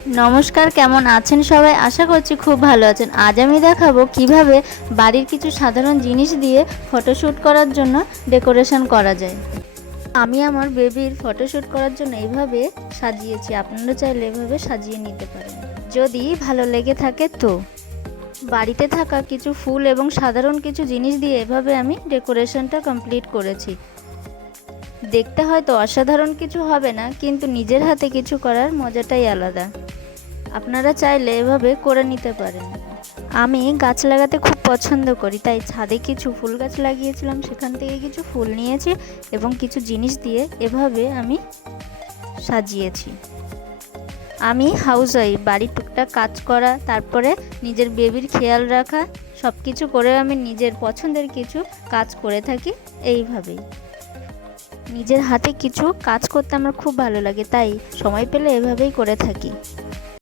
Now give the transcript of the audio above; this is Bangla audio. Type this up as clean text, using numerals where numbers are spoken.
নমস্কার, কেমন আছেন সবাই? আশা করছি খুব ভালো আছেন। আজ আমি দেখাবো কিভাবে বাড়ির কিছু সাধারণ জিনিস দিয়ে ফটোশ্যুট করার জন্য ডেকোরেশন করা যায়। আমি আমার বেবির ফটোশ্যুট করার জন্য এইভাবে সাজিয়েছি, আপনারা চাইলে এভাবে সাজিয়ে নিতে পারেন যদি ভালো লেগে থাকে। তো বাড়িতে থাকা কিছু ফুল এবং সাধারণ কিছু জিনিস দিয়ে এভাবে আমি ডেকোরেশনটা কমপ্লিট করেছি। দেখতে হয়তো অসাধারণ কিছু হবে না, কিন্তু নিজের হাতে কিছু করার মজাটাই আলাদা। আপনারা চাইলে এভাবে করে নিতে পারেন। আমি গাছ লাগাতে খুব পছন্দ করি, তাই ছাদে কিছু ফুল গাছ লাগিয়েছিলাম, সেখান থেকে কিছু ফুল নিয়েছি এবং কিছু জিনিস দিয়ে এভাবে আমি সাজিয়েছি। আমি হাউস ওয়াইফ, বাড়ির টুকটাক কাজ করা, তারপরে নিজের বেবির খেয়াল রাখা, সব কিছু করে আমি নিজের পছন্দের কিছু কাজ করে থাকি। এইভাবেই নিজের হাতে কিছু কাজ করতে আমার খুব ভালো লাগে, তাই সময় পেলে এভাবেই করে থাকি।